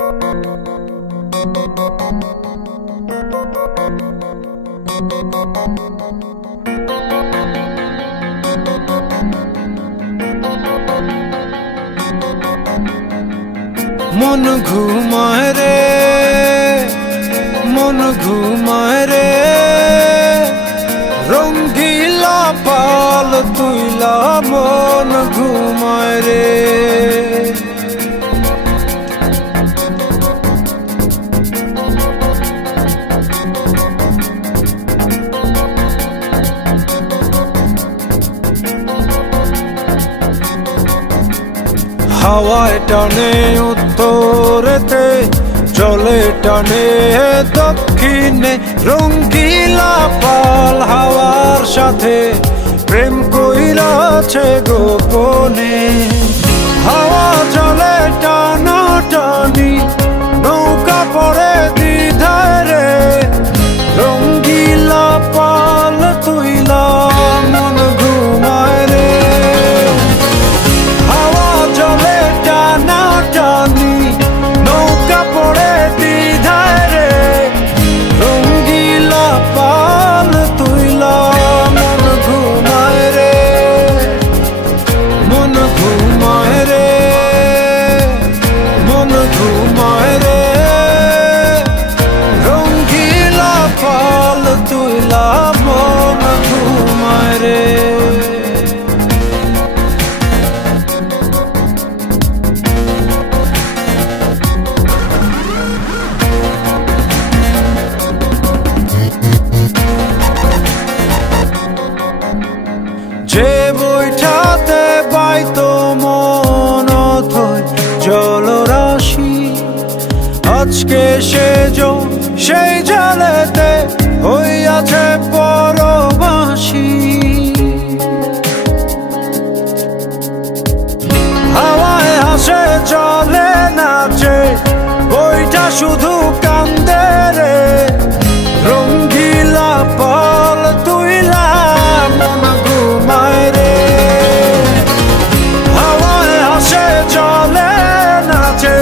मन घुमाए रे मन घुमाए रे रंगीला पाल तुइला मन घुमाए रे হাওয়ায় টানে উত্তরেতে জলে টানে দক্ষিণে রঙ্গিলা পাল হাওয়ার সাথে প্রেম কইরাছে গোপনে হাওয়া চলে টানা টানি নৌকা পড়ে দ্বিধায় রে রঙ্গিলা পাল তুইলা মন ঘুমায় রে নৌকা পড়ে দ্বিধায় রে রঙ্গিলা পাল তুইলা মন ঘুমায় রে মন ঘুমায় রে মন ঘুমায় রে রঙ্গিলা পাল তুইলা মন ঘুমায় রে যে বইটাতে বাইতো মন অথই জলরাশি আজকে সেই জলেতে হইয়াছে পরবাসী হাওয়ায় হাসে চলে নাচে বইটা শুধু কান্দে রে রঙ্গিলা পাল তুইলা মন ঘুমায় রে হাওয়ায় হাসে চলে নাচে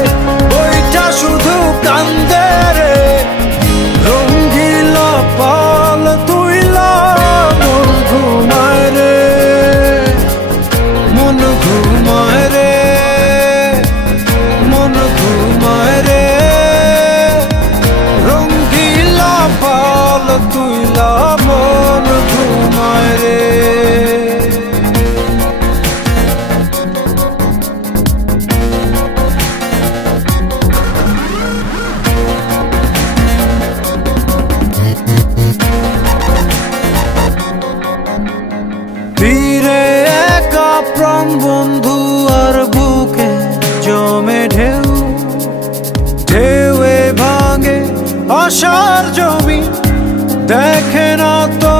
বইটা শুধু কান্দে রে রঙ্গিলা পাল তুইলা মন ঘুমায় রে মন ঘুমায় রে মন ঘুমায় রে রঙ্গিলা পাল তুইলা মন ঘুমায় রে তীরে একা প্রাণ বন্ধু আর বুকে জমে ঢেউ ঢেউয়ে ভাঙে আশার জমি দেখে না তো